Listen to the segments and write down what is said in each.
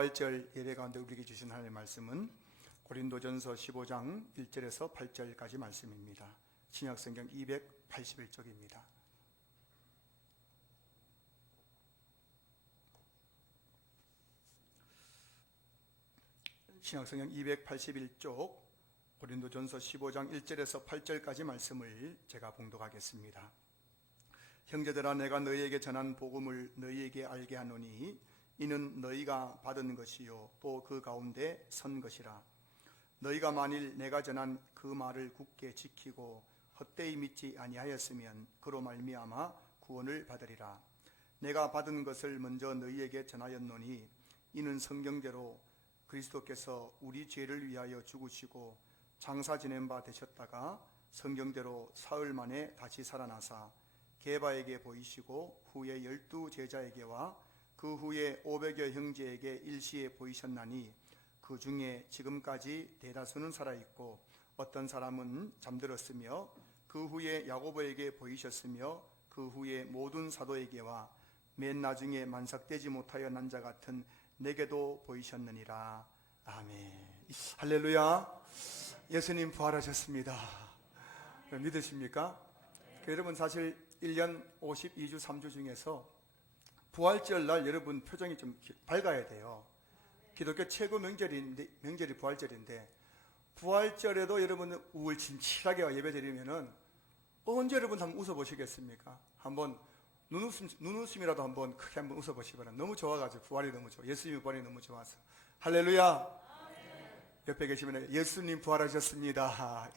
부활절 예배 가운데 우리에게 주신 하나님의 말씀은 고린도전서 15장 1절에서 8절까지 말씀입니다. 신약성경 281쪽입니다. 신약성경 281쪽 고린도전서 15장 1절에서 8절까지 말씀을 제가 봉독하겠습니다. 형제들아, 내가 너희에게 전한 복음을 너희에게 알게 하노니 이는 너희가 받은 것이요 또 그 가운데 선 것이라. 너희가 만일 내가 전한 그 말을 굳게 지키고 헛되이 믿지 아니하였으면 그로 말미암아 구원을 받으리라. 내가 받은 것을 먼저 너희에게 전하였노니 이는 성경대로 그리스도께서 우리 죄를 위하여 죽으시고 장사 지낸 바 되셨다가 성경대로 사흘 만에 다시 살아나사 게바에게 보이시고 후에 12 제자에게와 그 후에 500여 형제에게 일시에 보이셨나니 그 중에 지금까지 대다수는 살아있고 어떤 사람은 잠들었으며 그 후에 야고보에게 보이셨으며 그 후에 모든 사도에게와 맨 나중에 만삭되지 못하여 난 자 같은 내게도 보이셨느니라. 아멘. 할렐루야. 예수님 부활하셨습니다. 믿으십니까? 여러분, 사실 1년 52주 3주 중에서 부활절 날 여러분 표정이 좀 밝아야 돼요. 기독교 최고 명절이 부활절인데 부활절에도 여러분 우울침침하게 예배드리면은 언제 여러분 한번 웃어보시겠습니까? 한번 눈웃음이라도 한번 크게 한번 웃어보시기 바랍니다. 너무 좋아가지고 부활이 너무 좋아. 예수님 부활이 너무 좋아서. 할렐루야. 옆에 계시면 예수님 부활하셨습니다.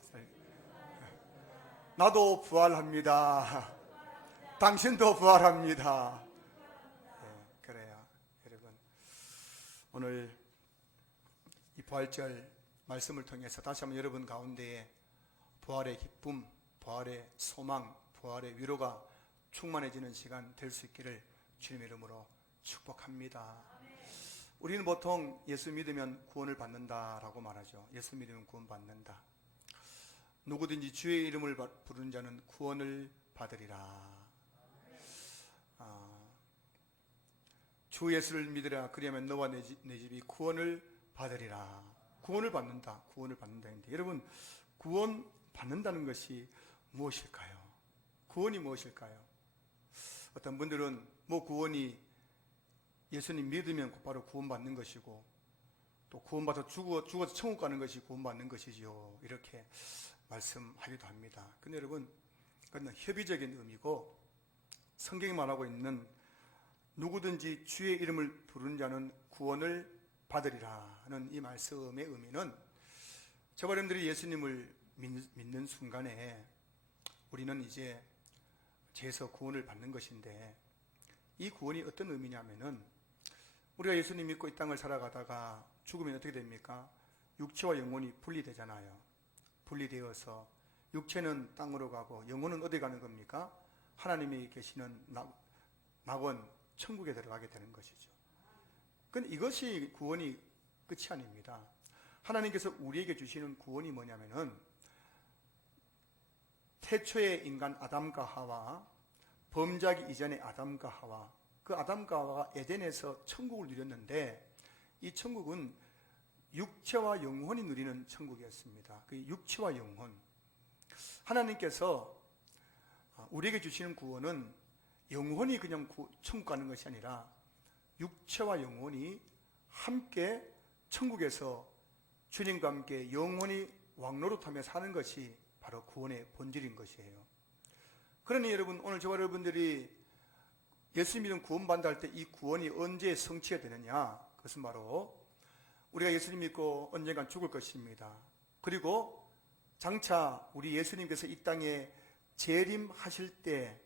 나도 부활합니다. 당신도 부활합니다. 그래요. 여러분, 오늘 이 부활절 말씀을 통해서 다시 한번 여러분 가운데에 부활의 기쁨, 부활의 소망, 부활의 위로가 충만해지는 시간 될 수 있기를 주님의 이름으로 축복합니다. 우리는 보통 예수 믿으면 구원을 받는다라고 말하죠. 예수 믿으면 구원 받는다. 누구든지 주의 이름을 부르는 자는 구원을 받으리라. 주 예수를 믿으라. 그리하면 너와 내 집이 구원을 받으리라. 구원을 받는다. 구원을 받는다인데, 여러분, 구원 받는다는 것이 무엇일까요? 구원이 무엇일까요? 어떤 분들은 구원이 예수님 믿으면 곧바로 구원받는 것이고 또 구원받아 죽어서 천국 가는 것이 구원받는 것이지요, 이렇게 말씀하기도 합니다. 근데 여러분, 그건 협의적인 의미고 성경이 말하고 있는 누구든지 주의 이름을 부르는 자는 구원을 받으리라는 이 말씀의 의미는, 저와 여러분들이 예수님을 믿는 순간에 우리는 이제 죄에서 구원을 받는 것인데, 이 구원이 어떤 의미냐면은 우리가 예수님 믿고 이 땅을 살아가다가 죽으면 어떻게 됩니까? 육체와 영혼이 분리되잖아요. 분리되어서 육체는 땅으로 가고 영혼은 어디 가는 겁니까? 하나님이 계시는 낙원 천국에 들어가게 되는 것이죠. 근데 이것이 구원이 끝이 아닙니다. 하나님께서 우리에게 주시는 구원이 뭐냐면은 태초의 인간 아담과 하와, 범죄하기 이전의 아담과 하와, 그 아담과 하와가 에덴에서 천국을 누렸는데 이 천국은 육체와 영혼이 누리는 천국이었습니다. 그 육체와 영혼, 하나님께서 우리에게 주시는 구원은 영혼이 그냥 천국 가는 것이 아니라 육체와 영혼이 함께 천국에서 주님과 함께 영혼이 왕노릇하며 사는 것이 바로 구원의 본질인 것이에요. 그러니 여러분, 오늘 저와 여러분들이 예수 믿음 구원받는다 할 때 이 구원이 언제 성취가 되느냐? 그것은 바로 우리가 예수님 믿고 언젠간 죽을 것입니다. 그리고 장차 우리 예수님께서 이 땅에 재림하실 때,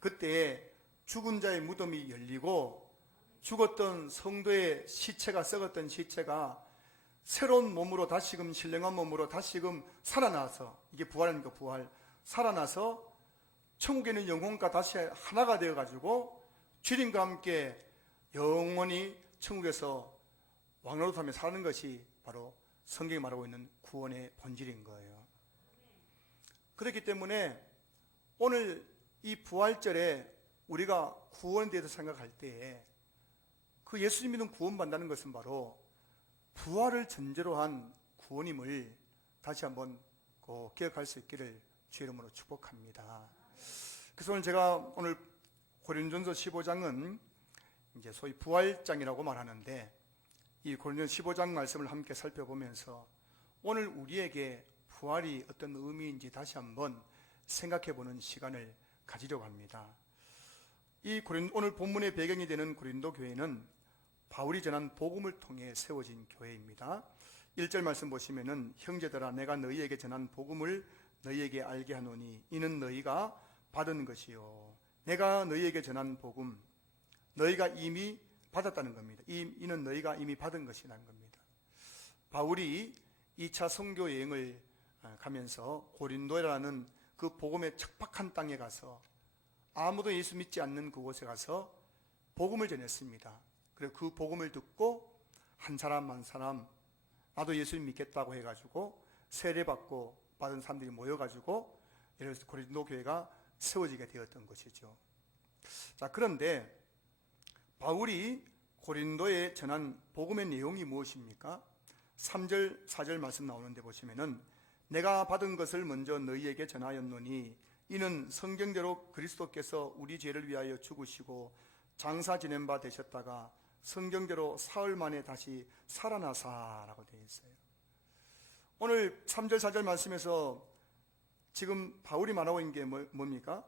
그때 죽은 자의 무덤이 열리고 죽었던 성도의 시체가, 썩었던 시체가 새로운 몸으로 다시금 신령한 몸으로 다시금 살아나서, 이게 부활입니까? 부활. 살아나서 천국에 있는 영혼과 다시 하나가 되어가지고 주님과 함께 영원히 천국에서 왕노릇하며 사는 것이 바로 성경이 말하고 있는 구원의 본질인 거예요. 그렇기 때문에 오늘 이 부활절에 우리가 구원에 대해서 생각할 때에 그 예수님 믿음 구원받는다는 것은 바로 부활을 전제로 한 구원임을 다시 한번 꼭 기억할 수 있기를 주의 이름으로 축복합니다. 그래서 오늘 고린도전서 15장은 이제 소위 부활장이라고 말하는데, 이 고린도전서 15장 말씀을 함께 살펴보면서 오늘 우리에게 부활이 어떤 의미인지 다시 한번 생각해 보는 시간을 가지려고 합니다. 오늘 본문의 배경이 되는 고린도 교회는 바울이 전한 복음을 통해 세워진 교회입니다. 1절 말씀 보시면은 형제들아 내가 너희에게 전한 복음을 너희에게 알게 하노니 이는 너희가 받은 것이요. 내가 너희에게 전한 복음, 너희가 이미 받았다는 겁니다. 이는 너희가 이미 받은 것이라는 겁니다. 바울이 2차 선교 여행을 가면서 고린도라는 그 복음의 척박한 땅에 가서 아무도 예수 믿지 않는 그곳에 가서 복음을 전했습니다. 그리고 그 복음을 듣고 한 사람 한 사람 나도 예수 믿겠다고 해가지고 세례받고 받은 사람들이 모여가지고 예를 들어서 고린도 교회가 세워지게 되었던 것이죠. 자, 그런데 바울이 고린도에 전한 복음의 내용이 무엇입니까? 3절 4절 말씀 나오는데 보시면은 내가 받은 것을 먼저 너희에게 전하였노니 이는 성경대로 그리스도께서 우리 죄를 위하여 죽으시고 장사 지낸 바 되셨다가 성경대로 사흘 만에 다시 살아나사라고 되어 있어요. 오늘 3절 4절 말씀에서 지금 바울이 말하고 있는 게 뭡니까?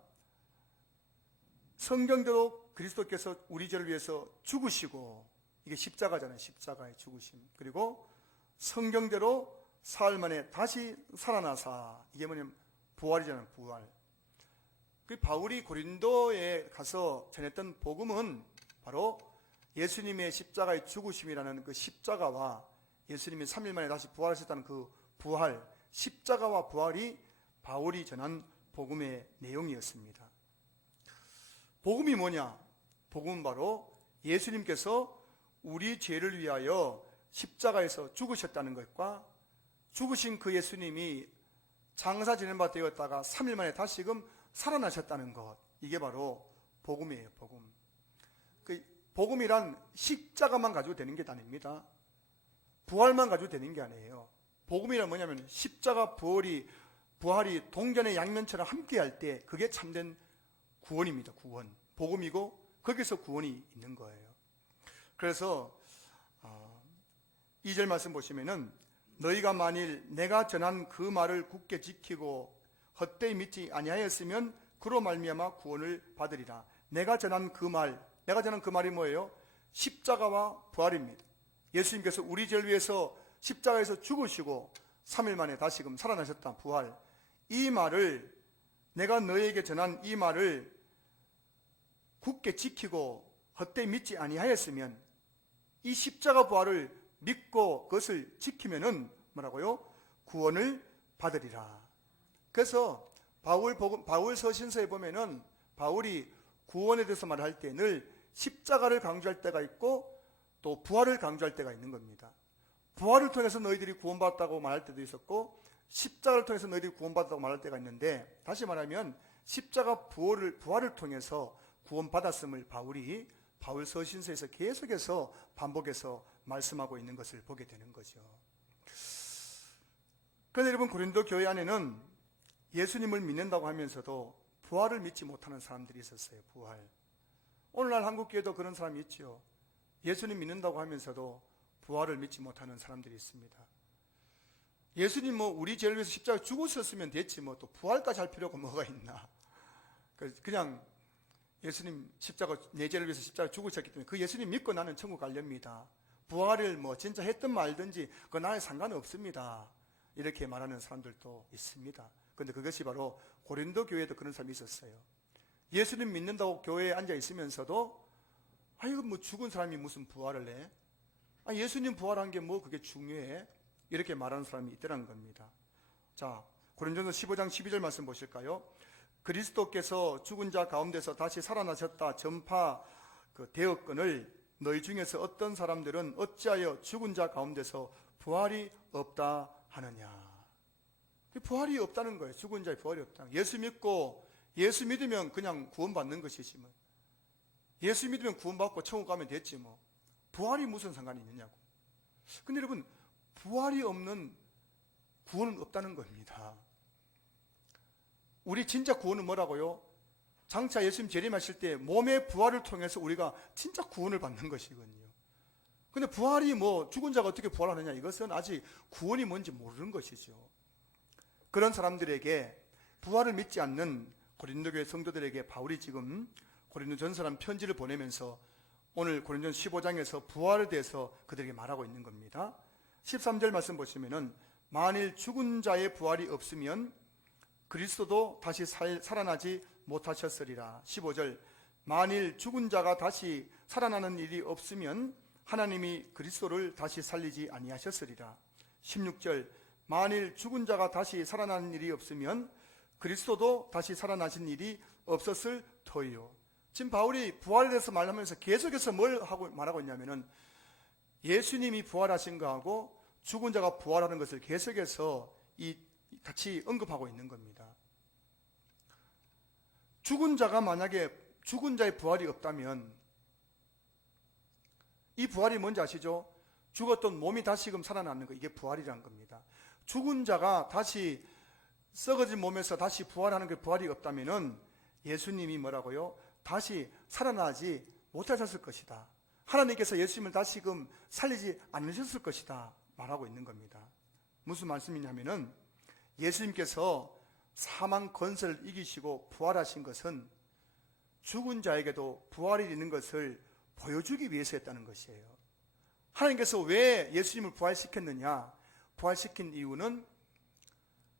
성경대로 그리스도께서 우리 죄를 위해서 죽으시고, 이게 십자가잖아요. 십자가의 죽으심. 그리고 성경대로 사흘 만에 다시 살아나사, 이게 뭐냐면 부활이잖아요. 부활. 그 바울이 고린도에 가서 전했던 복음은 바로 예수님의 십자가의 죽으심이라는 그 십자가와 예수님이 3일 만에 다시 부활하셨다는 그 부활, 십자가와 부활이 바울이 전한 복음의 내용이었습니다. 복음이 뭐냐? 복음은 바로 예수님께서 우리 죄를 위하여 십자가에서 죽으셨다는 것과 죽으신 그 예수님이 장사 지낸 바 되었다가 3일 만에 다시금 살아나셨다는 것, 이게 바로 복음이에요. 복음. 그 복음이란 십자가만 가지고 되는 게 아닙니다. 부활만 가지고 되는 게 아니에요. 복음이란 뭐냐면 십자가 부활이 동전의 양면처럼 함께할 때 그게 참된 구원입니다. 구원. 복음이고 거기서 구원이 있는 거예요. 그래서 2절 말씀 보시면은 너희가 만일 내가 전한 그 말을 굳게 지키고 헛되이 믿지 아니하였으면 그로 말미암아 구원을 받으리라. 내가 전한 그 말이 뭐예요? 십자가와 부활입니다. 예수님께서 우리 죄를 위해서 십자가에서 죽으시고 3일 만에 다시금 살아나셨다. 부활. 이 말을, 내가 너희에게 전한 이 말을 굳게 지키고 헛되이 믿지 아니하였으면, 이 십자가 부활을 믿고 그것을 지키면은 뭐라고요? 구원을 받으리라. 그래서 바울 서신서에 보면은 바울이 구원에 대해서 말할 때 늘 십자가를 강조할 때가 있고 또 부활을 강조할 때가 있는 겁니다. 부활을 통해서 너희들이 구원받았다고 말할 때도 있었고 십자가를 통해서 너희들이 구원받았다고 말할 때가 있는데, 다시 말하면 십자가 부활을 통해서 구원받았음을 바울 서신서에서 계속해서 반복해서 말씀하고 있는 것을 보게 되는 거죠. 그런데 여러분, 고린도 교회 안에는 예수님을 믿는다고 하면서도 부활을 믿지 못하는 사람들이 있었어요. 부활. 오늘날 한국교회도 그런 사람이 있죠. 예수님 믿는다고 하면서도 부활을 믿지 못하는 사람들이 있습니다. 예수님 우리 죄를 위해서 십자가에 죽으셨으면 됐지 또 부활까지 할 필요가 뭐가 있나. 그냥 예수님 내 죄를 위해서 십자가에 죽으셨기 때문에 그 예수님 믿고 나는 천국 가렵니다. 부활을 진짜 했든 말든지 그건 나에 상관없습니다. 이렇게 말하는 사람들도 있습니다. 그런데 그것이 바로 고린도 교회에도 그런 사람이 있었어요. 예수님 믿는다고 교회에 앉아 있으면서도 이거 죽은 사람이 무슨 부활을 해? 예수님 부활한 게 그게 중요해? 이렇게 말하는 사람이 있더라는 겁니다. 자, 고린도전서 15장 12절 말씀 보실까요? 그리스도께서 죽은 자 가운데서 다시 살아나셨다 전파 되었거늘 너희 중에서 어떤 사람들은 어찌하여 죽은 자 가운데서 부활이 없다 하느냐. 부활이 없다는 거예요. 죽은 자의 부활이 없다. 예수 믿으면 그냥 구원받는 것이지 예수 믿으면 구원받고 천국 가면 됐지 부활이 무슨 상관이 있느냐고. 근데 여러분, 부활이 없는 구원은 없다는 겁니다. 우리 진짜 구원은 뭐라고요? 장차 예수님 재림하실 때 몸의 부활을 통해서 우리가 진짜 구원을 받는 것이거든요. 근데 부활이 뭐 죽은 자가 어떻게 부활하느냐, 이것은 아직 구원이 뭔지 모르는 것이죠. 그런 사람들에게, 부활을 믿지 않는 고린도교회 성도들에게 바울이 지금 고린도전서라는 편지를 보내면서 오늘 고린도전 15장에서 부활에 대해서 그들에게 말하고 있는 겁니다. 13절 말씀 보시면은 만일 죽은 자의 부활이 없으면 그리스도도 다시 살아나지 못하셨으리라. 15절 만일 죽은 자가 다시 살아나는 일이 없으면 하나님이 그리스도를 다시 살리지 아니하셨으리라. 16절 만일 죽은 자가 다시 살아나는 일이 없으면 그리스도도 다시 살아나신 일이 없었을 터이요. 지금 바울이 부활에 대해서 말하면서 계속해서 뭘 하고 말하고 있냐면은 예수님이 부활하신 거하고 죽은 자가 부활하는 것을 계속해서 같이 언급하고 있는 겁니다. 죽은 자가 만약에 죽은 자의 부활이 없다면, 이 부활이 뭔지 아시죠? 죽었던 몸이 다시금 살아나는 거, 이게 부활이라는 겁니다. 죽은 자가 다시 썩어진 몸에서 다시 부활하는 게 부활이 없다면은 예수님이 뭐라고요? 다시 살아나지 못하셨을 것이다. 하나님께서 예수님을 다시금 살리지 않으셨을 것이다 말하고 있는 겁니다. 무슨 말씀이냐면은 예수님께서 사망 권세를 이기시고 부활하신 것은 죽은 자에게도 부활이 있는 것을 보여주기 위해서였다는 것이에요. 하나님께서 왜 예수님을 부활시켰느냐? 부활시킨 이유는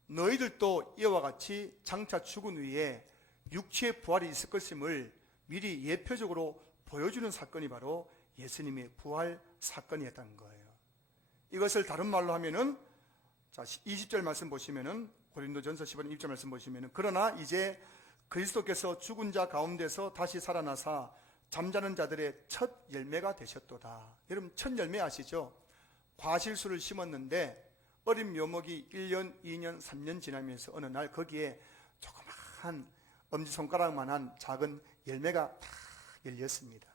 너희들도 이와 같이 장차 죽은 후에 육체의 부활이 있을 것임을 미리 예표적으로 보여주는 사건이 바로 예수님의 부활 사건이었다는 거예요. 이것을 다른 말로 하면은, 자, 20절 말씀 보시면은, 고린도전서 15장 20절 말씀 보시면은, 그러나 이제 그리스도께서 죽은 자 가운데서 다시 살아나사 잠자는 자들의 첫 열매가 되셨도다. 여러분, 첫 열매 아시죠? 과실수를 심었는데 어린 묘목이 1년, 2년, 3년 지나면서 어느 날 거기에 조그마한 엄지손가락만한 작은 열매가 다 열렸습니다.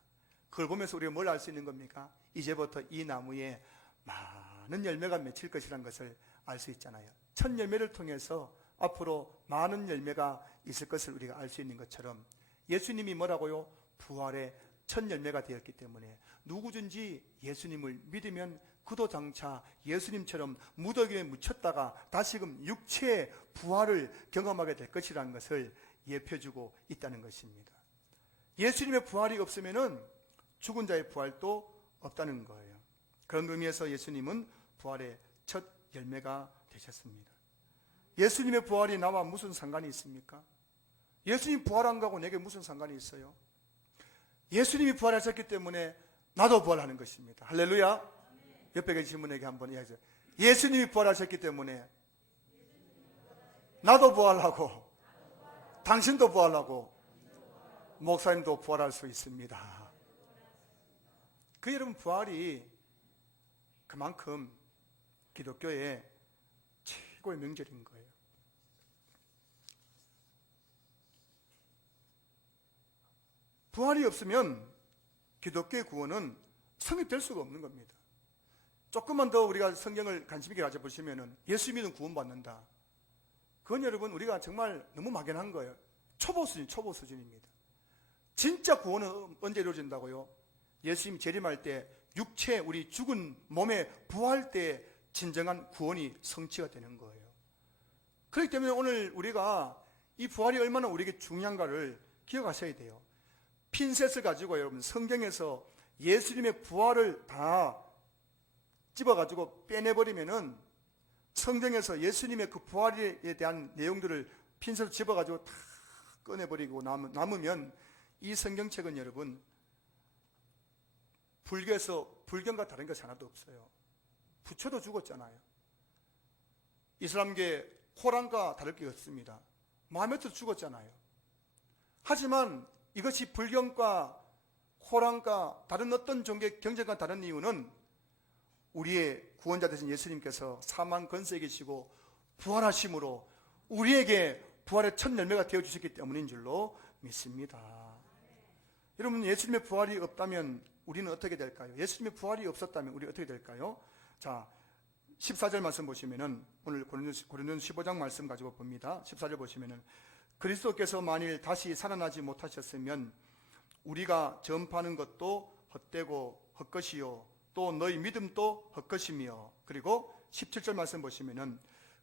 그걸 보면서 우리가 뭘 알 수 있는 겁니까? 이제부터 이 나무에 많은 열매가 맺힐 것이라는 것을 알 수 있잖아요. 첫 열매를 통해서 앞으로 많은 열매가 있을 것을 우리가 알 수 있는 것처럼 예수님이 뭐라고요? 부활의 첫 열매가 되었기 때문에 누구든지 예수님을 믿으면 그도 장차 예수님처럼 무더기에 묻혔다가 다시금 육체의 부활을 경험하게 될 것이라는 것을 예표주고 있다는 것입니다. 예수님의 부활이 없으면은 죽은 자의 부활도 없다는 거예요. 그런 의미에서 예수님은 부활의 첫 열매가 되셨습니다. 예수님의 부활이 나와 무슨 상관이 있습니까? 예수님 부활한 거하고 내게 무슨 상관이 있어요? 예수님이 부활하셨기 때문에 나도 부활하는 것입니다. 할렐루야. 옆에 계신 분에게 한번 이야기해요. 예수님이 부활하셨기 때문에 나도 부활하고 당신도 부활하고 목사님도 부활할 수 있습니다. 그 여러분, 부활이 그만큼 기독교의 최고의 명절인 거예요. 부활이 없으면 기독교의 구원은 성립될 수가 없는 겁니다. 조금만 더 우리가 성경을 관심 있게 가져보시면은 예수 믿으면 구원받는다. 그건 여러분 우리가 정말 너무 막연한 거예요. 초보 수준입니다. 진짜 구원은 언제 이루어진다고요? 예수님 재림할 때 육체, 우리 죽은 몸에 부활 때 진정한 구원이 성취가 되는 거예요. 그렇기 때문에 오늘 우리가 이 부활이 얼마나 우리에게 중요한가를 기억하셔야 돼요. 핀셋을 가지고 여러분 성경에서 예수님의 부활을 다 집어가지고 빼내버리면은 성경에서 예수님의 그 부활에 대한 내용들을 핀셋을 집어가지고 다 꺼내버리고 남으면 이 성경책은 여러분 불교에서 불경과 다른 것이 하나도 없어요. 부처도 죽었잖아요. 이슬람계 코란과 다를 게 없습니다. 마호메트도 죽었잖아요. 하지만 이것이 불경과 코란과 다른 어떤 종교 경전과 다른 이유는 우리의 구원자 되신 예수님께서 사망 권세에 계시고 부활하심으로 우리에게 부활의 첫 열매가 되어주셨기 때문인 줄로 믿습니다. 여러분, 예수님의 부활이 없다면 우리는 어떻게 될까요? 예수님의 부활이 없었다면 우리 어떻게 될까요? 자, 14절 말씀 보시면은 오늘 고린도전서 15장 말씀 가지고 봅니다. 14절 보시면은 그리스도께서 만일 다시 살아나지 못하셨으면 우리가 전파하는 것도 헛되고 헛것이요 또 너희 믿음도 헛것이며, 그리고 17절 말씀 보시면은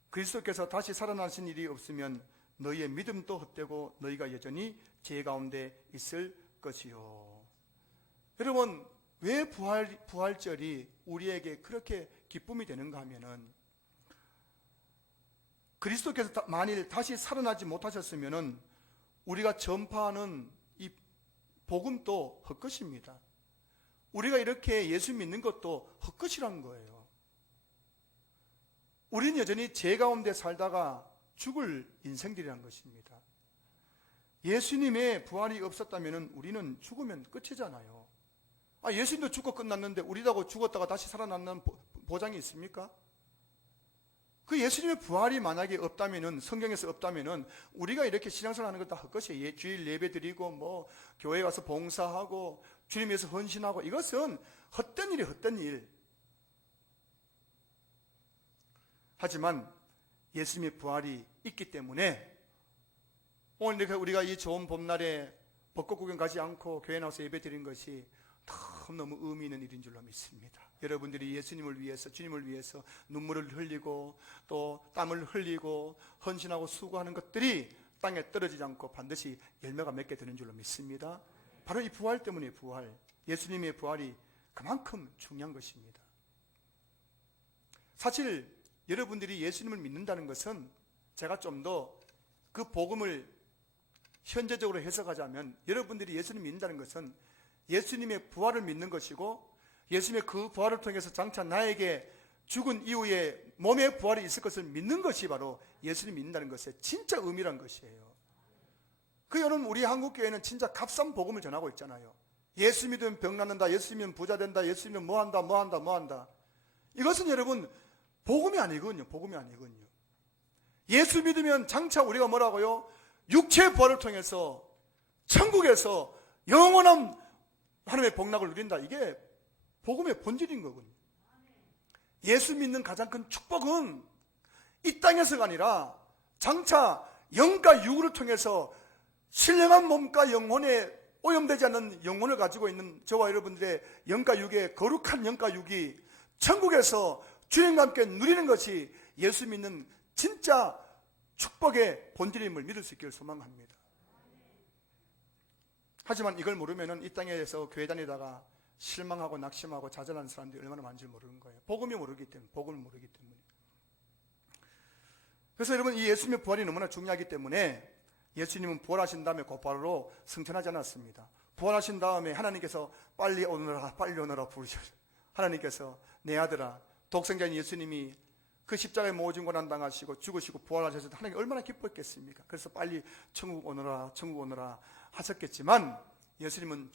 그리스도께서 다시 살아나신 일이 없으면 너희의 믿음도 헛되고 너희가 여전히 죄 가운데 있을 것이요. 여러분, 왜 부활절이 우리에게 그렇게 기쁨이 되는가 하면은 그리스도께서 만일 다시 살아나지 못하셨으면은 우리가 전파하는 이 복음도 헛것입니다. 우리가 이렇게 예수 믿는 것도 헛것이란 거예요. 우리는 여전히 죄 가운데 살다가 죽을 인생들이란 것입니다. 예수님의 부활이 없었다면 우리는 죽으면 끝이잖아요. 예수님도 죽고 끝났는데 우리라고 죽었다가 다시 살아난다는 보장이 있습니까? 그 예수님의 부활이 만약에 없다면은, 성경에서 없다면은 우리가 이렇게 신앙생활 하는 것 다 헛것이에요. 주일 예배 드리고 뭐 교회 가서 봉사하고 주님 위해서 헌신하고, 이것은 헛된 일이에요. 헛된 일. 하지만 예수님의 부활이 있기 때문에 오늘 우리가 이 좋은 봄날에 벚꽃 구경 가지 않고 교회 나와서 예배 드린 것이 너무 의미 있는 일인 줄로 믿습니다. 여러분들이 예수님을 위해서, 주님을 위해서 눈물을 흘리고 또 땀을 흘리고 헌신하고 수고하는 것들이 땅에 떨어지지 않고 반드시 열매가 맺게 되는 줄로 믿습니다. 바로 이 부활 때문에, 부활, 예수님의 부활이 그만큼 중요한 것입니다. 사실 여러분들이 예수님을 믿는다는 것은, 제가 좀 더 그 복음을 현재적으로 해석하자면, 여러분들이 예수님을 믿는다는 것은 예수님의 부활을 믿는 것이고, 예수님의 그 부활을 통해서 장차 나에게 죽은 이후에 몸의 부활이 있을 것을 믿는 것이 바로 예수님 믿는다는 것의 진짜 의미란 것이에요. 그 여러분, 우리 한국교회는 진짜 값싼 복음을 전하고 있잖아요. 예수 믿으면 병 낫는다, 예수 믿으면 부자 된다, 예수 믿으면 뭐한다. 이것은 여러분 복음이 아니거든요. 복음이 아니거든요. 예수 믿으면 장차 우리가 뭐라고요? 육체의 부활을 통해서 천국에서 영원한 하나님의 복락을 누린다. 이게 복음의 본질인 거군요. 예수 믿는 가장 큰 축복은 이 땅에서가 아니라 장차 영과 육을 통해서 신령한 몸과 영혼에 오염되지 않는 영혼을 가지고 있는 저와 여러분들의 영과 육의 거룩한 영과 육이 천국에서 주님과 함께 누리는 것이 예수 믿는 진짜 축복의 본질임을 믿을 수 있기를 소망합니다. 하지만 이걸 모르면 이 땅에서 교회 다니다가 실망하고 낙심하고 좌절하는 사람들이 얼마나 많은지 모르는 거예요. 복음을 모르기 때문에. 그래서 여러분, 이 예수님의 부활이 너무나 중요하기 때문에 예수님은 부활하신 다음에 곧바로 승천하지 않았습니다. 부활하신 다음에 하나님께서 빨리 오너라 부르셨어요. 하나님께서 내 아들아, 독생자인 예수님이 그 십자가에 못 증고난 당하시고 죽으시고 부활하셔서 하나님 얼마나 기뻐했겠습니까? 그래서 빨리 천국 오너라 하셨겠지만, 예수님은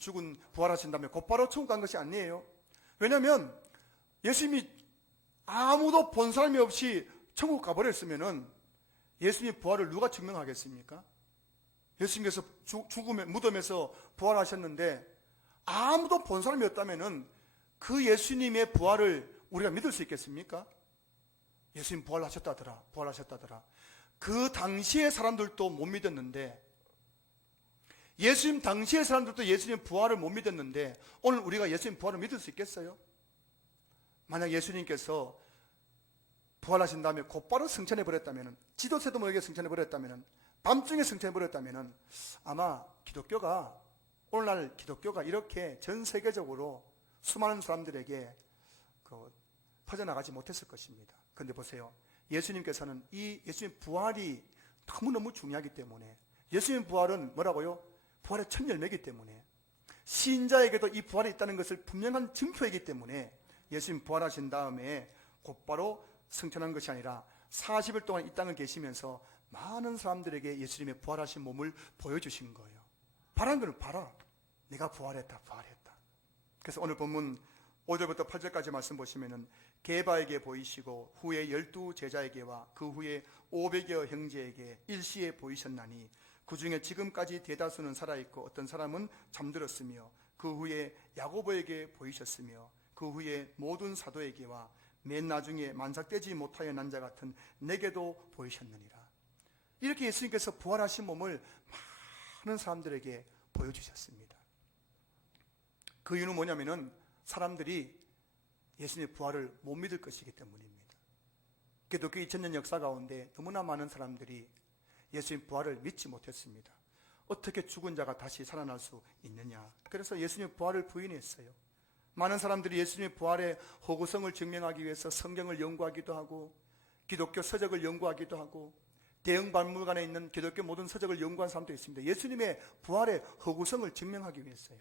부활하신 다음에 곧바로 천국 간 것이 아니에요. 왜냐하면 예수님이 아무도 본 사람이 없이 천국 가버렸으면은 예수님의 부활을 누가 증명하겠습니까? 예수님께서 죽음의 무덤에서 부활하셨는데 아무도 본 사람이 없다면은 그 예수님의 부활을 우리가 믿을 수 있겠습니까? 예수님 부활하셨다더라. 그 당시의 사람들도 못 믿었는데, 예수님 당시의 사람들도 예수님 부활을 못 믿었는데 오늘 우리가 예수님 부활을 믿을 수 있겠어요? 만약 예수님께서 부활하신 다음에 곧바로 승천해버렸다면, 지도새도 모르게 승천해버렸다면, 밤중에 승천해버렸다면 아마 오늘날 기독교가 이렇게 전 세계적으로 수많은 사람들에게 퍼져나가지 못했을 것입니다. 그런데 보세요, 예수님께서는 이 예수님 부활이 너무너무 중요하기 때문에, 예수님 부활은 뭐라고요? 부활의 첫 열매이기 때문에, 신자에게도 이 부활이 있다는 것을 분명한 증표이기 때문에 예수님 부활하신 다음에 곧바로 승천한 것이 아니라 40일 동안 이 땅을 계시면서 많은 사람들에게 예수님의 부활하신 몸을 보여주신 거예요. 바라는 거는 봐라, 내가 부활했다. 그래서 오늘 본문 5절부터 8절까지 말씀 보시면은 게바에게 보이시고 후에 12 제자에게와 그 후에 500여 형제에게 일시에 보이셨나니 그 중에 지금까지 대다수는 살아있고 어떤 사람은 잠들었으며 그 후에 야고보에게 보이셨으며 그 후에 모든 사도에게와 맨 나중에 만삭되지 못하여 난 자 같은 내게도 보이셨느니라. 이렇게 예수님께서 부활하신 몸을 많은 사람들에게 보여주셨습니다. 그 이유는 뭐냐면은 사람들이 예수님의 부활을 못 믿을 것이기 때문입니다. 기독교 2000년 역사 가운데 너무나 많은 사람들이 예수님 부활을 믿지 못했습니다. 어떻게 죽은 자가 다시 살아날 수 있느냐. 그래서 예수님의 부활을 부인했어요. 많은 사람들이 예수님의 부활의 허구성을 증명하기 위해서 성경을 연구하기도 하고 기독교 서적을 연구하기도 하고 대형박물관에 있는 기독교 모든 서적을 연구한 사람도 있습니다. 예수님의 부활의 허구성을 증명하기 위해서요.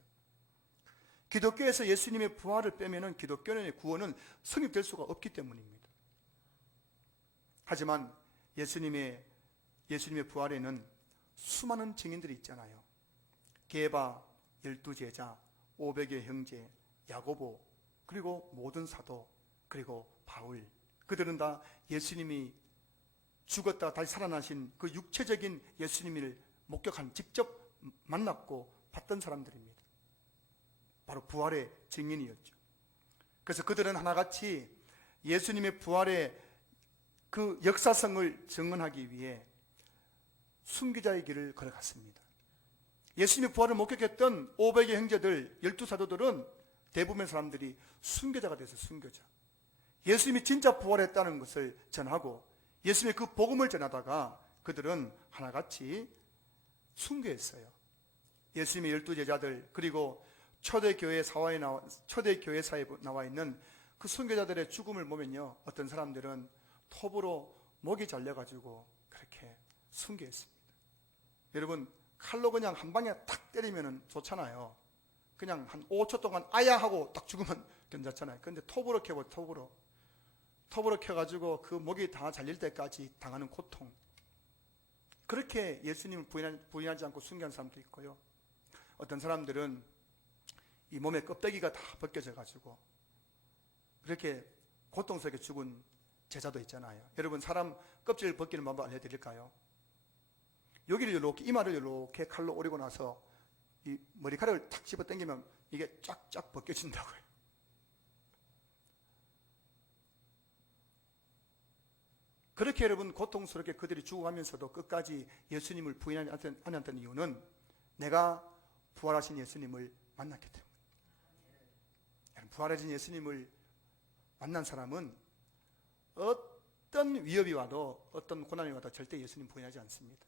기독교에서 예수님의 부활을 빼면은 기독교의 구원은 성립될 수가 없기 때문입니다. 하지만 예수님의 부활에는 수많은 증인들이 있잖아요. 게바 12제자, 500의 형제, 야고보, 그리고 모든 사도, 그리고 바울. 그들은 다 예수님이 죽었다가 다시 살아나신 그 육체적인 예수님을 목격한, 직접 만났고 봤던 사람들입니다. 바로 부활의 증인이었죠. 그래서 그들은 하나같이 예수님의 부활의 그 역사성을 증언하기 위해 순교자의 길을 걸어갔습니다. 예수님의 부활을 목격했던 500의 형제들, 12사도들은 대부분의 사람들이 순교자가 돼서 순교자. 예수님이 진짜 부활했다는 것을 전하고 예수님의 그 복음을 전하다가 그들은 하나같이 순교했어요. 예수님의 12제자들, 그리고 초대교회사에 나와 있는 그 순교자들의 죽음을 보면요, 어떤 사람들은 톱으로 목이 잘려가지고 그렇게 순교했습니다. 여러분, 칼로 그냥 한 방에 탁 때리면 좋잖아요. 그냥 한 5초 동안 아야 하고 딱 죽으면 괜찮잖아요. 그런데 톱으로 켜고 톱으로 켜가지고 그 목이 다 잘릴 때까지 당하는 고통, 그렇게 예수님을 부인하지 않고 순교한 사람도 있고요. 어떤 사람들은 이 몸의 껍데기가 다 벗겨져 가지고 그렇게 고통스럽게 죽은 제자도 있잖아요. 여러분, 사람 껍질을 벗기는 방법 알려드릴까요? 여기를 이렇게, 이마를 이렇게 칼로 오리고 나서 이 머리카락을 탁 집어 당기면 이게 쫙쫙 벗겨진다고요. 그렇게 여러분 고통스럽게 그들이 죽어가면서도 끝까지 예수님을 부인하지 않았던 이유는 내가 부활하신 예수님을 만났기 때문에. 부활하신 예수님을 만난 사람은 어떤 위협이 와도 어떤 고난이 와도 절대 예수님 부인하지 않습니다.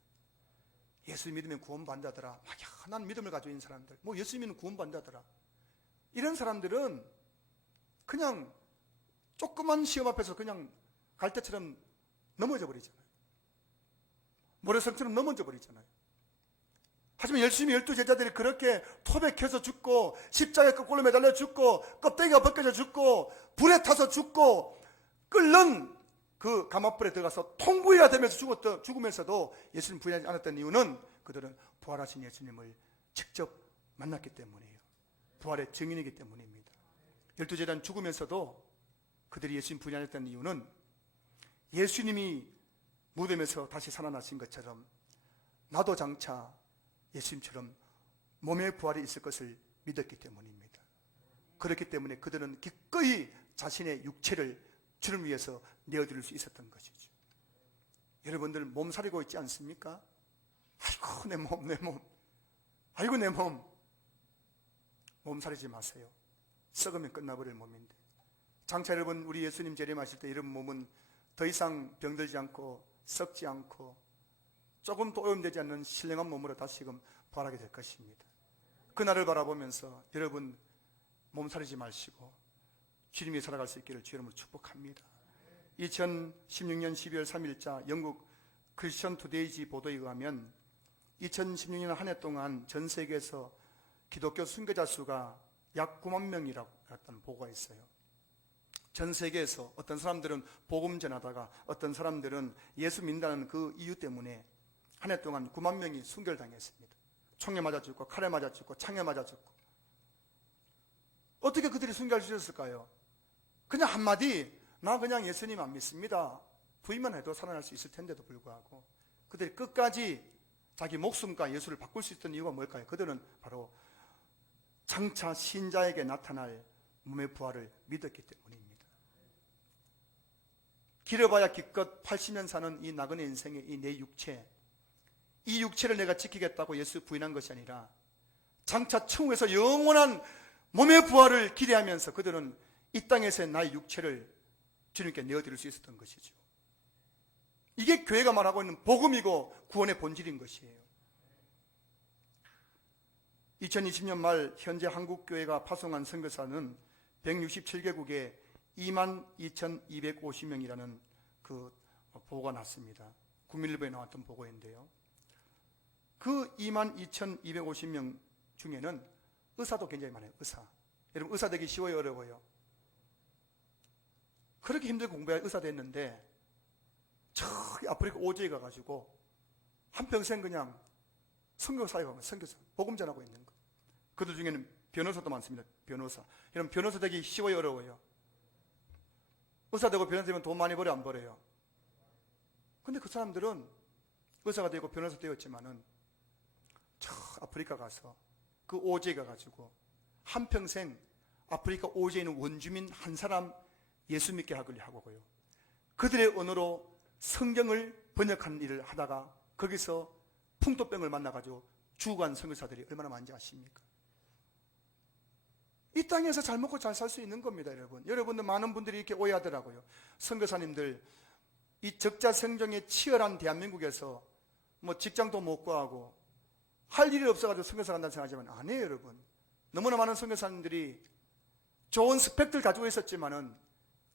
예수 믿으면 구원받는다더라, 막연한 믿음을 가지고 있는 사람들, 뭐 예수 믿으면 구원받는다더라, 이런 사람들은 그냥 조그만 시험 앞에서 그냥 갈대처럼 넘어져 버리잖아요. 모래성처럼 넘어져 버리잖아요. 하지만 열심히 12제자들이 그렇게 톱에 켜서 죽고 십자가에 거꾸로 매달려 죽고 껍데기가 벗겨져 죽고 불에 타서 죽고 끓는 그 감압불에 들어가서 통구이가 되면서 죽으면서도 예수님 부인하지 않았던 이유는 그들은 부활하신 예수님을 직접 만났기 때문이에요. 부활의 증인이기 때문입니다. 12제자는 죽으면서도 그들이 예수님 부인하였던 이유는 예수님이 무덤에서 다시 살아나신 것처럼 나도 장차 예수님처럼 몸의 부활이 있을 것을 믿었기 때문입니다. 그렇기 때문에 그들은 기꺼이 자신의 육체를 주를 위해서 내어드릴 수 있었던 것이죠. 여러분들 몸살이고 있지 않습니까? 아이고 내 몸, 내 몸, 아이고 내 몸. 몸살이지 마세요. 썩으면 끝나버릴 몸인데. 장차 여러분, 우리 예수님 재림하실 때 이런 몸은 더 이상 병들지 않고 썩지 않고 조금도 오염되지 않는 신령한 몸으로 다시금 부활하게 될 것입니다. 그날을 바라보면서 여러분 몸살이지 마시고 주님이 살아갈 수 있기를 주 이름으로 축복합니다. 2016년 12월 3일자 영국 크리스천 투데이지 보도에 의하면 2016년 한 해 동안 전 세계에서 기독교 순교자 수가 약 9만 명이라고 했다는 보고가 있어요. 전 세계에서 어떤 사람들은 복음 전하다가 어떤 사람들은 예수 믿는다는 그 이유 때문에 한 해 동안 9만 명이 순교를 당했습니다. 총에 맞아 죽고 칼에 맞아 죽고 창에 맞아 죽고. 어떻게 그들이 순교할 수 있었을까요? 그냥 한마디, 나 그냥 예수님 안 믿습니다, 부인만 해도 살아날 수 있을 텐데도 불구하고 그들이 끝까지 자기 목숨과 예수를 바꿀 수 있던 이유가 뭘까요? 그들은 바로 장차 신자에게 나타날 몸의 부활을 믿었기 때문입니다. 길어봐야 기껏 80년 사는 이 나그네 인생의 이 내 육체, 이 육체를 내가 지키겠다고 예수 부인한 것이 아니라 장차 천국에서 영원한 몸의 부활을 기대하면서 그들은 이 땅에서의 나의 육체를 주님께 내어드릴 수 있었던 것이죠. 이게 교회가 말하고 있는 복음이고 구원의 본질인 것이에요. 2020년 말 현재 한국교회가 파송한 선교사는 167개국에 22,250명이라는 그 보고가 났습니다. 국민일보에 나왔던 보고인데요. 그 22,250명 중에는 의사도 굉장히 많아요. 의사. 여러분, 의사 되기 쉬워요, 어려워요? 그렇게 힘들게 공부해 의사 됐는데 저기 아프리카 오지에 가가지고 한평생 그냥 선교사에 가면 선교사, 복음 전하고 있는 거. 그들 중에는 변호사도 많습니다. 변호사. 여러분, 변호사 되기 쉬워요, 어려워요? 의사 되고 변호사 되면 돈 많이 벌어, 안 벌어요? 근데 그 사람들은 의사가 되고 변호사 되었지만은 저 아프리카 가서 그 오지에 가가지고 한평생 아프리카 오지에 있는 원주민 한 사람 예수 믿게 하고요. 그들의 언어로 성경을 번역하는 일을 하다가 거기서 풍토병을 만나가지고 죽어간 선교사들이 얼마나 많은지 아십니까? 이 땅에서 잘 먹고 잘 살 수 있는 겁니다, 여러분. 여러분들 많은 분들이 이렇게 오해하더라고요. 선교사님들, 이 적자생존에 치열한 대한민국에서 뭐 직장도 못 구하고 할 일이 없어가지고 선교사 간다는 생각하지만 아니에요, 여러분. 너무나 많은 선교사님들이 좋은 스펙들 가지고 있었지만은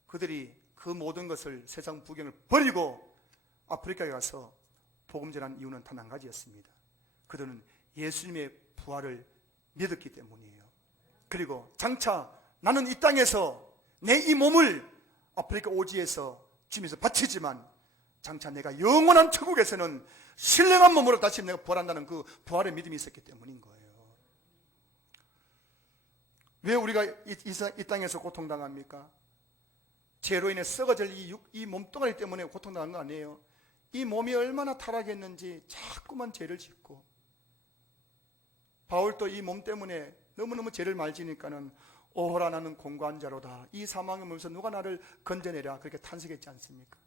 그들이 그 모든 것을 세상 부경을 버리고 아프리카에 가서 복음 전한 이유는 단 한 가지였습니다. 그들은 예수님의 부활을 믿었기 때문이에요. 그리고 장차 나는 이 땅에서 내 이 몸을 아프리카 오지에서 주님에서 바치지만 장차 내가 영원한 천국에서는 신령한 몸으로 다시 내가 부활한다는 그 부활의 믿음이 있었기 때문인 거예요. 왜 우리가 이 땅에서 고통당합니까? 죄로 인해 썩어질 이 몸뚱아리 때문에 고통당한 거 아니에요. 이 몸이 얼마나 타락했는지 자꾸만 죄를 짓고, 바울도 이 몸 때문에 너무너무 죄를 많이 지니까는 오호라 나는 공고한 자로다, 이 사망의 몸에서 누가 나를 건져내랴, 그렇게 탄식했지 않습니까?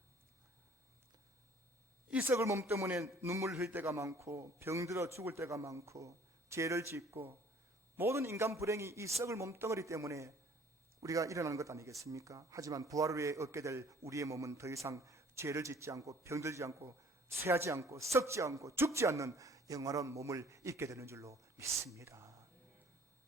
이 썩을 몸 때문에 눈물 흘릴 때가 많고 병들어 죽을 때가 많고 죄를 짓고, 모든 인간 불행이 이 썩을 몸덩어리 때문에 우리가 일어나는 것 아니겠습니까? 하지만 부활 후에 얻게 될 우리의 몸은 더 이상 죄를 짓지 않고 병들지 않고 쇠하지 않고 썩지 않고 죽지 않는 영원한 몸을 입게 되는 줄로 믿습니다.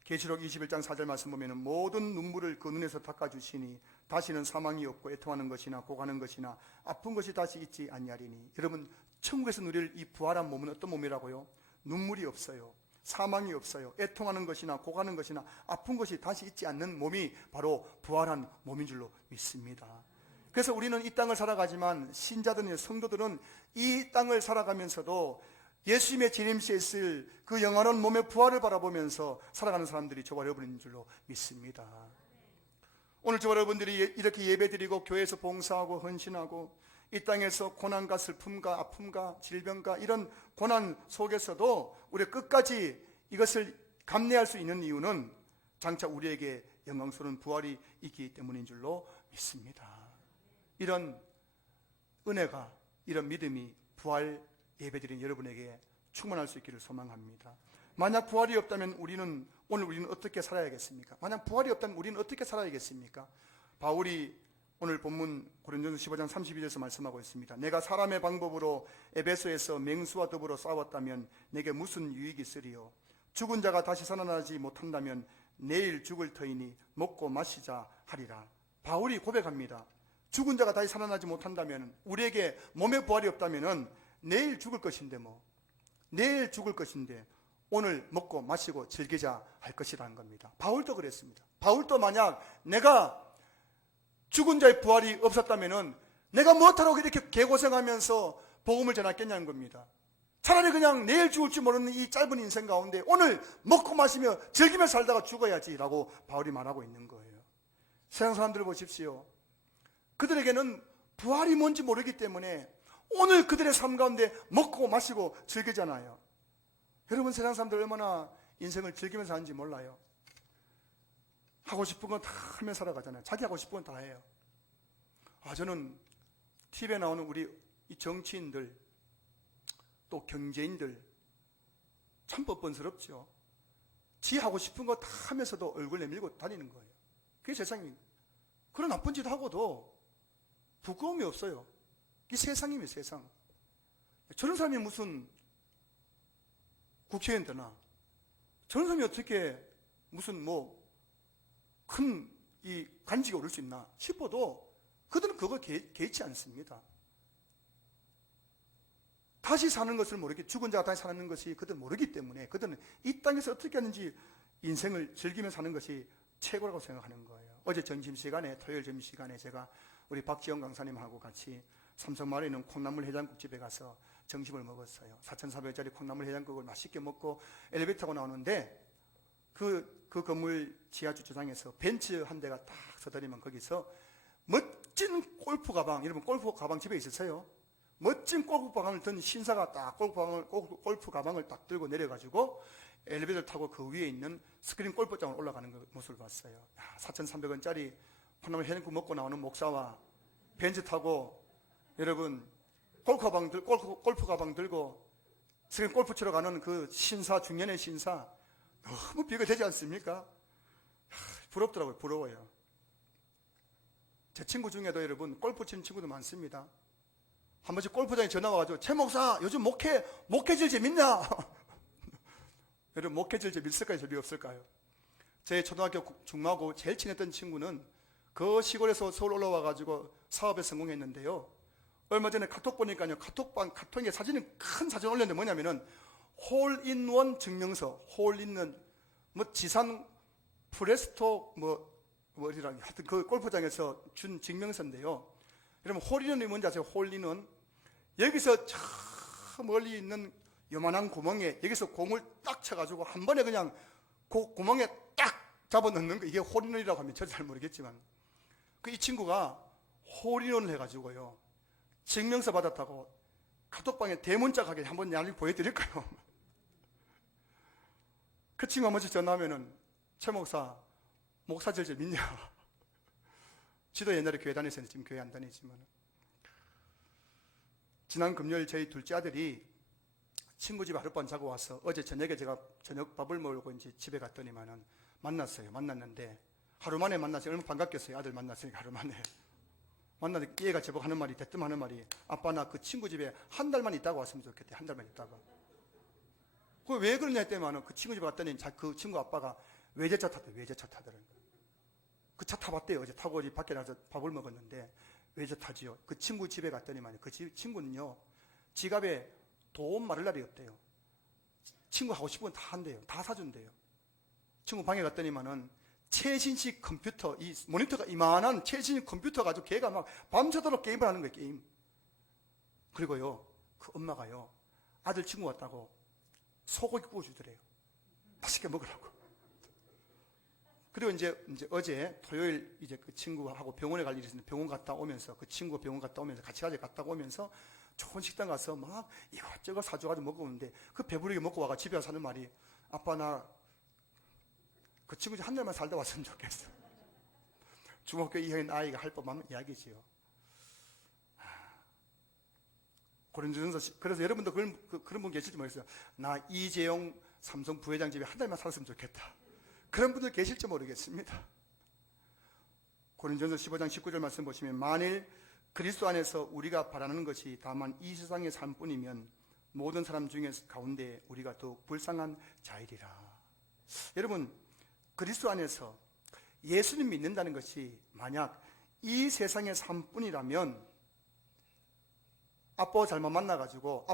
계시록 21장 4절 말씀 보면 모든 눈물을 그 눈에서 닦아주시니 다시는 사망이 없고 애통하는 것이나 고가는 것이나 아픈 것이 다시 있지 아니하리니. 여러분, 천국에서 누릴 이 부활한 몸은 어떤 몸이라고요? 눈물이 없어요, 사망이 없어요, 애통하는 것이나 고가는 것이나 아픈 것이 다시 있지 않는 몸이 바로 부활한 몸인 줄로 믿습니다. 그래서 우리는 이 땅을 살아가지만 신자들은, 성도들은 이 땅을 살아가면서도 예수님의 재림시에 있을 그 영원한 몸의 부활을 바라보면서 살아가는 사람들이 저와 여러분인 줄로 믿습니다. 오늘 저와 여러분들이 이렇게 예배드리고 교회에서 봉사하고 헌신하고 이 땅에서 고난과 슬픔과 아픔과 질병과 이런 고난 속에서도 우리가 끝까지 이것을 감내할 수 있는 이유는 장차 우리에게 영광스러운 부활이 있기 때문인 줄로 믿습니다. 이런 은혜가, 이런 믿음이 부활 예배드린 여러분에게 충만할 수 있기를 소망합니다. 만약 부활이 없다면 오늘 우리는 어떻게 살아야겠습니까? 만약 부활이 없다면 우리는 어떻게 살아야겠습니까? 바울이 오늘 본문 고린도전서 15장 32절에서 말씀하고 있습니다. 내가 사람의 방법으로 에베소에서 맹수와 더불어 싸웠다면 내게 무슨 유익이 있으리요? 죽은 자가 다시 살아나지 못한다면 내일 죽을 터이니 먹고 마시자 하리라. 바울이 고백합니다. 죽은 자가 다시 살아나지 못한다면, 우리에게 몸의 부활이 없다면 내일 죽을 것인데, 내일 죽을 것인데 오늘 먹고 마시고 즐기자 할 것이라는 겁니다. 바울도 그랬습니다. 바울도 만약 내가 죽은 자의 부활이 없었다면 내가 무엇하라고 이렇게 개고생하면서 복음을 전했겠냐는 겁니다. 차라리 그냥 내일 죽을지 모르는 이 짧은 인생 가운데 오늘 먹고 마시며 즐기며 살다가 죽어야지라고 바울이 말하고 있는 거예요. 세상 사람들을 보십시오. 그들에게는 부활이 뭔지 모르기 때문에 오늘 그들의 삶 가운데 먹고 마시고 즐기잖아요. 여러분, 세상 사람들 얼마나 인생을 즐기면서 사는지 몰라요. 하고 싶은 건 다 하며 살아가잖아요. 자기 하고 싶은 건 다 해요. 저는 TV에 나오는 우리 이 정치인들 또 경제인들 참 뻔뻔스럽죠. 지 하고 싶은 거 다 하면서도 얼굴 내밀고 다니는 거예요. 그게 세상입니다. 그런 나쁜 짓 하고도 부끄러움이 없어요. 이게 세상입니다. 세상. 저런 사람이 무슨 국회의원 되나? 저런 사람이 어떻게 무슨 큰 이 간직에 오를 수 있나 싶어도 그들은 그거 개의치 않습니다. 다시 사는 것을 모르기, 죽은 자가 다시 사는 것이 그들은 모르기 때문에 그들은 이 땅에서 어떻게 하는지 인생을 즐기며 사는 것이 최고라고 생각하는 거예요. 어제 점심시간에, 토요일 점심시간에 제가 우리 박지영 강사님하고 같이 삼성마을에 있는 콩나물 해장국집에 가서 점심을 먹었어요. 4,400원짜리 콩나물 해장국을 맛있게 먹고 엘리베이터 타고 나오는데 그 건물 지하 주차장에서 벤츠 한 대가 딱 서더니만 거기서 멋진 골프 가방, 여러분 골프 가방 집에 있으세요? 멋진 골프 가방을 든 신사가 딱 골프 가방을 딱 들고 내려가지고 엘리베이터 타고 그 위에 있는 스크린 골프장으로 올라가는 그 모습을 봤어요. 4,300원짜리 콩나물 해장국 먹고 나오는 목사와 벤츠 타고 여러분 골프 가방 들고 스크린 골프 치러 가는 그 신사, 중년의 신사 너무 비교되지 않습니까? 부럽더라고요. 부러워요. 제 친구 중에도 여러분 골프 치는 친구도 많습니다. 한 번씩 골프장에 전화 와가지고 최 목사 요즘 목회질 재밌냐? 여러분 목회질 재밌을까요? 재미없을까요? 제 초등학교 중마고 제일 친했던 친구는 그 시골에서 서울 올라와가지고 사업에 성공했는데요. 얼마 전에 카톡 보니까요. 카톡에 사진이 큰 사진 올렸는데 뭐냐면은 홀인원 증명서, 홀인원 지산 프레스토 하여튼 그 골프장에서 준 증명서인데요. 여러분 홀인원이 뭔지 아세요? 홀인원. 여기서 저 멀리 있는 요만한 구멍에 여기서 공을 딱 쳐가지고 한 번에 그냥 그 구멍에 딱 잡아넣는 거, 이게 홀인원이라고 하면 저도 잘 모르겠지만 이 친구가 홀인원을 해가지고요 증명서 받았다고 카톡방에 대문자 가게 한번 나중에 보여드릴까요? 그 친구가 먼저 전화하면은 최 목사 목사질 좀 있냐? 지도 옛날에 교회 다녔었는데 지금 교회 안 다니지만 지난 금요일 저희 둘째 아들이 친구 집에 하룻밤 자고 와서 어제 저녁에 제가 저녁 밥을 먹으려고 이제 집에 갔더니만은 만났는데 하루 만에 만나서 얼마나 반갑겠어요. 아들 만났으니까 하루 만에 만나서 얘가 제법 하는 말이 대뜸 하는 말이 아빠 나 그 친구 집에 한 달만 있다가 왔으면 좋겠대. 한 달만 있다가. 그 왜 그러냐 했더니만은 그 친구 집에 갔더니 그 친구 아빠가 외제차 탔대. 외제차 타더라고요. 그 차 타봤대요. 어제 타고 어제 밖에 나가서 밥을 먹었는데 외제 타지요. 그 친구 집에 갔더니만요. 그 친구는요 지갑에 돈 마를 날이 없대요. 친구 하고 싶은 건 다 한대요. 다 사준대요. 친구 방에 갔더니만은 최신식 컴퓨터, 이 모니터가 이만한 최신식 컴퓨터 가지고 걔가 막 밤새도록 게임을 하는 거예요. 게임. 그리고요 그 엄마가요 아들 친구 왔다고 소고기 구워주더래요. 맛있게 먹으라고. 그리고 이제 어제 토요일 이제 그 친구하고 병원에 갈 일이 있었는데 병원 갔다 오면서 그 친구 병원 갔다 오면서 같이 갔다 오면서 좋은 식당 가서 막 이것저것 사줘가지고 먹었는데 그 배부르게 먹고 와가 집에 와서 하는 말이 아빠 나 그 친구 한 달만 살다 왔으면 좋겠어. 중학교 2학년 아이가 할 법한 이야기지요. 고린도전서 그래서 여러분도 그런 분 계실지 모르겠어요. 나 이재용 삼성 부회장 집에 한 달만 살았으면 좋겠다. 그런 분들 계실지 모르겠습니다. 고린도전서 15장 19절 말씀 보시면 만일 그리스도 안에서 우리가 바라는 것이 다만 이 세상의 삶뿐이면 모든 사람 중에 가운데 우리가 더욱 불쌍한 자이리라. 여러분 그리스도 안에서 예수님 믿는다는 것이 만약 이 세상의 삶뿐이라면 아빠 잘못 만나가지고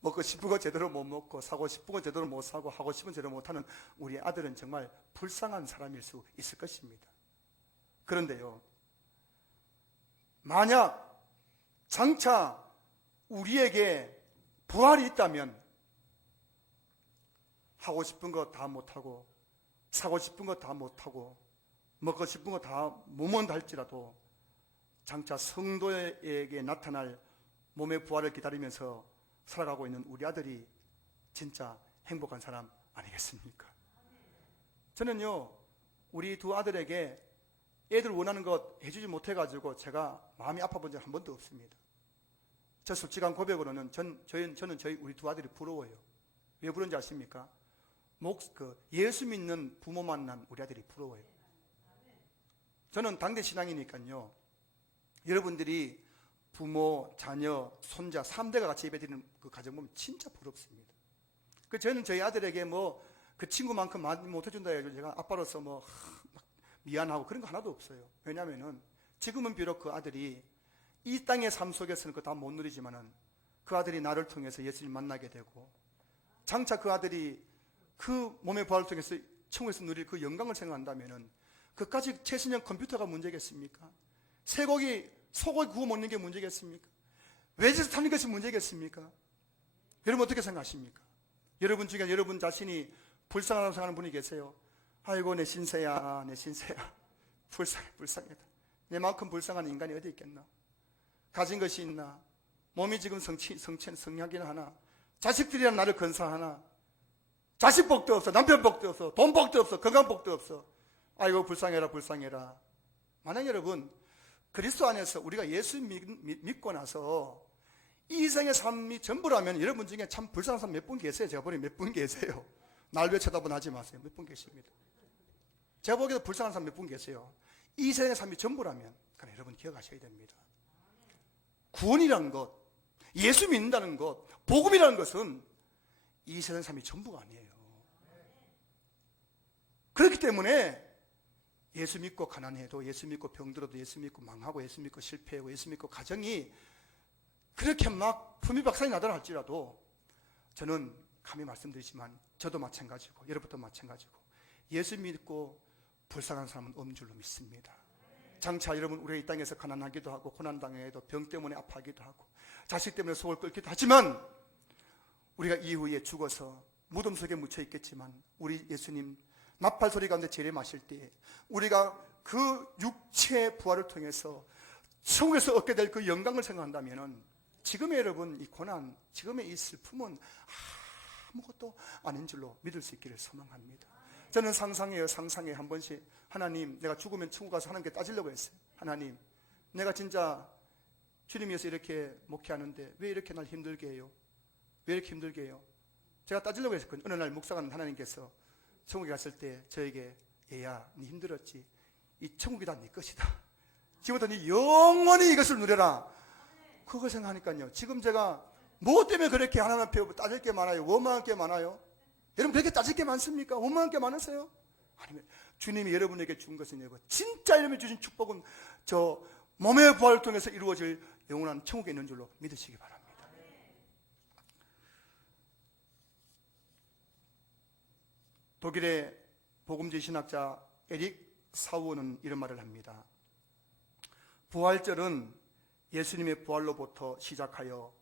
먹고 싶은 거 제대로 못 먹고 사고 싶은 거 제대로 못 사고 하고 싶은 거 제대로 못하는 우리 아들은 정말 불쌍한 사람일 수 있을 것입니다. 그런데요 만약 장차 우리에게 부활이 있다면 하고 싶은 거 다 못하고 사고 싶은 거 다 못하고 먹고 싶은 거 다 못 먹는다 할지라도 장차 성도에게 나타날 몸의 부활을 기다리면서 살아가고 있는 우리 아들이 진짜 행복한 사람 아니겠습니까? 저는요, 우리 두 아들에게 애들 원하는 것 해주지 못해가지고 제가 마음이 아파본 적 한 번도 없습니다. 저 솔직한 고백으로는 저는 우리 두 아들이 부러워요. 왜 그런지 아십니까? 예수 믿는 부모 만난 우리 아들이 부러워요. 저는 당대 신앙이니까요, 여러분들이 부모, 자녀, 손자 3대가 같이 예배드리는 그 가정 보면 진짜 부럽습니다. 저는 저희 아들에게 그 친구만큼 많이 못해준다 해가지고 제가 아빠로서 미안하고 그런 거 하나도 없어요. 왜냐하면은 지금은 비록 그 아들이 이 땅의 삶 속에서는 그거 다 못 누리지만은 그 아들이 나를 통해서 예수님 만나게 되고, 장차 그 아들이 그 몸의 부활을 통해서 천국에서 누릴 그 영광을 생각한다면은 그까지 최신형 컴퓨터가 문제겠습니까? 소고기 구워 먹는 게 문제겠습니까? 외제에서 타는 것이 문제겠습니까? 여러분 어떻게 생각하십니까? 여러분 중에 여러분 자신이 불쌍하다고 생각하는 분이 계세요. 아이고 내 신세야, 내 신세야. 불쌍하다. 내만큼 불쌍한 인간이 어디 있겠나? 가진 것이 있나? 몸이 지금 성하기는 하나? 자식들이란 나를 건사하나? 자식 복도 없어, 남편 복도 없어, 돈 복도 없어, 건강 복도 없어. 아이고 불쌍해라, 불쌍해라. 만약 여러분 그리스도 안에서 우리가 예수 믿고 나서 이 인생의 삶이 전부라면 여러분 중에 참 불쌍한 사람 몇 분 계세요? 제가 보니 몇 분 계세요? 날 왜 쳐다보나 하지 마세요. 몇 분 계십니다. 제가 보기에도 불쌍한 사람 몇 분 계세요. 이 인생의 삶이 전부라면, 그러나 여러분 기억하셔야 됩니다. 구원이라는 것, 예수 믿는다는 것, 복음이라는 것은 이 세상 삶이 전부가 아니에요. 그렇기 때문에 예수 믿고 가난해도, 예수 믿고 병들어도, 예수 믿고 망하고, 예수 믿고 실패하고, 예수 믿고 가정이 그렇게 막 품위박산이 나더라 할지라도 저는 감히 말씀드리지만 저도 마찬가지고 여러분도 마찬가지고 예수 믿고 불쌍한 사람은 없는 줄로 믿습니다. 장차 여러분 우리가 이 땅에서 가난하기도 하고 고난당해도 병 때문에 아파하기도 하고 자식 때문에 속을 끓기도 하지만 우리가 이후에 죽어서 무덤 속에 묻혀 있겠지만 우리 예수님 나팔 소리 가운데 재림하실 때 우리가 그 육체의 부활을 통해서 천국에서 얻게 될 그 영광을 생각한다면 지금의 여러분 이 고난, 지금의 이 슬픔은 아무것도 아닌 줄로 믿을 수 있기를 소망합니다. 저는 상상해 한 번씩 하나님, 내가 죽으면 천국 가서 하나님께 따지려고 했어요. 하나님, 내가 진짜 주님 위해서 이렇게 목회하는데 왜 이렇게 날 힘들게 해요? 왜 이렇게 힘들게 해요? 제가 따지려고 했거든요. 어느 날 묵상하는 하나님께서 천국에 갔을 때 저에게 얘야, 네 힘들었지? 이 천국이 다 네 것이다. 지금부터 네 영원히 이것을 누려라. 그거 생각하니까요. 지금 제가 뭐 때문에 그렇게 하나님 앞에 따질 게 많아요? 원망할 게 많아요? 여러분 그렇게 따질 게 많습니까? 원망할 게 많으세요? 아니면 주님이 여러분에게 준 것은 이거 진짜 여러분이 주신 축복은 저 몸의 부활을 통해서 이루어질 영원한 천국에 있는 줄로 믿으시기 바랍니다. 독일의 복음주의 신학자 에릭 사우어는 이런 말을 합니다. 부활절은 예수님의 부활로부터 시작하여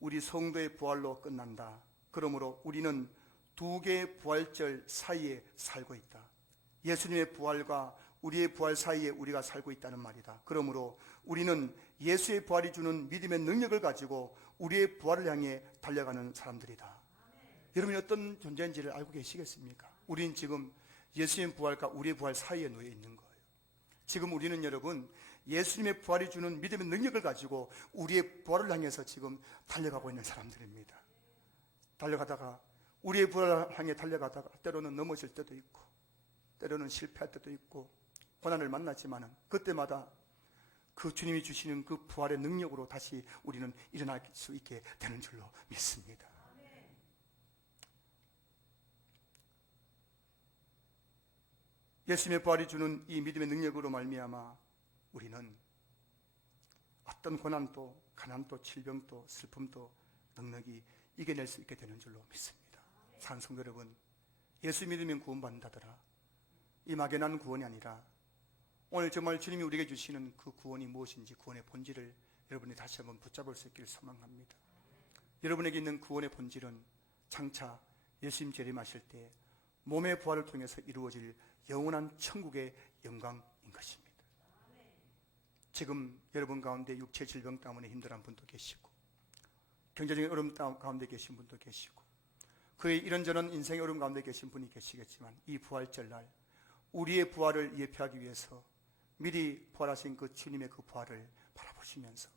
우리 성도의 부활로 끝난다. 그러므로 우리는 두 개의 부활절 사이에 살고 있다. 예수님의 부활과 우리의 부활 사이에 우리가 살고 있다는 말이다. 그러므로 우리는 예수의 부활이 주는 믿음의 능력을 가지고 우리의 부활을 향해 달려가는 사람들이다. 여러분이 어떤 존재인지를 알고 계시겠습니까? 우리는 지금 예수님의 부활과 우리의 부활 사이에 놓여 있는 거예요. 지금 우리는 여러분 예수님의 부활이 주는 믿음의 능력을 가지고 우리의 부활을 향해서 지금 달려가고 있는 사람들입니다. 달려가다가 우리의 부활을 향해 달려가다가 때로는 넘어질 때도 있고 때로는 실패할 때도 있고 고난을 만나지만 그때마다 그 주님이 주시는 그 부활의 능력으로 다시 우리는 일어날 수 있게 되는 줄로 믿습니다. 예수님의 부활이 주는 이 믿음의 능력으로 말미암아 우리는 어떤 고난도 가난도 질병도 슬픔도 넉넉히 이겨낼 수 있게 되는 줄로 믿습니다. 사랑하는 성도 여러분, 예수 믿으면 구원받는다더라. 이 막연한 구원이 아니라 오늘 정말 주님이 우리에게 주시는 그 구원이 무엇인지 구원의 본질을 여러분이 다시 한번 붙잡을 수 있기를 소망합니다. 여러분에게 있는 구원의 본질은 장차 예수님 재림하실 때 몸의 부활을 통해서 이루어질 영원한 천국의 영광인 것입니다. 지금 여러분 가운데 육체 질병 때문에 힘들어하는 분도 계시고 경제적인 어려움 가운데 계신 분도 계시고 그의 이런저런 인생의 어려움 가운데 계신 분이 계시겠지만 이 부활절 날 우리의 부활을 예표하기 위해서 미리 부활하신 그 주님의 그 부활을 바라보시면서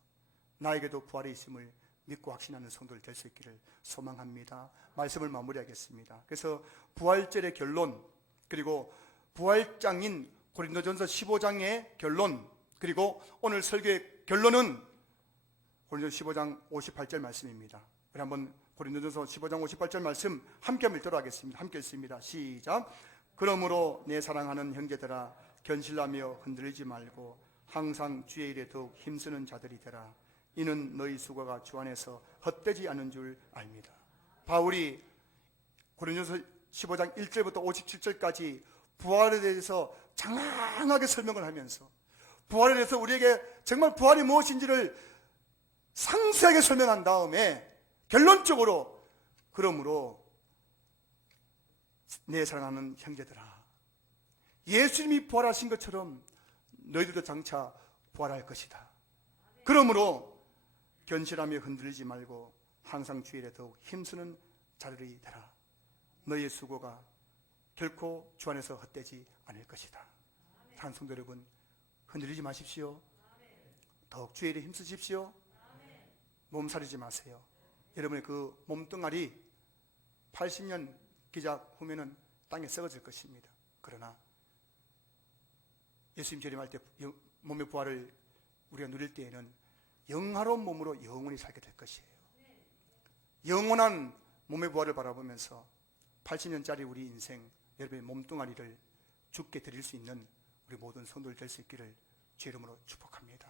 나에게도 부활의 있음을 믿고 확신하는 성도들 될 수 있기를 소망합니다. 말씀을 마무리하겠습니다. 그래서 부활절의 결론, 그리고 부활장인 고린도전서 15장의 결론, 그리고 오늘 설교의 결론은 고린도전서 15장 58절 말씀입니다. 우리 한번 고린도전서 15장 58절 말씀 함께 읽도록 하겠습니다. 함께 읽습니다. 시작. 그러므로 내 사랑하는 형제들아 견실하며 흔들리지 말고 항상 주의 일에 더욱 힘쓰는 자들이 되라. 이는 너희 수고가 주 안에서 헛되지 않은 줄 압니다. 바울이 고린도전서 15장 1절부터 57절까지 부활에 대해서 장황하게 설명을 하면서 부활에 대해서 우리에게 정말 부활이 무엇인지를 상세하게 설명한 다음에 결론적으로 그러므로 내 사랑하는 형제들아 예수님이 부활하신 것처럼 너희들도 장차 부활할 것이다. 그러므로 견실하며 흔들리지 말고 항상 주의 일에 더욱 힘쓰는 자들이 되라. 너희의 수고가 결코 주 안에서 헛되지 않을 것이다. 사랑하는 성도 여러분, 흔들리지 마십시오. 더욱 주의 일에 힘쓰십시오. 몸살이지 마세요. 여러분의 그 몸뚱아리 80년 기작 후면은 땅에 썩어질 것입니다. 그러나 예수님 재림할 때 몸의 부활을 우리가 누릴 때에는 영화로운 몸으로 영원히 살게 될 것이에요. 영원한 몸의 부활을 바라보면서 80년짜리 우리 인생, 여러분의 몸뚱아리를 주께 드릴 수 있는 우리 모든 성도들 될 수 있기를 주의 이름으로 축복합니다.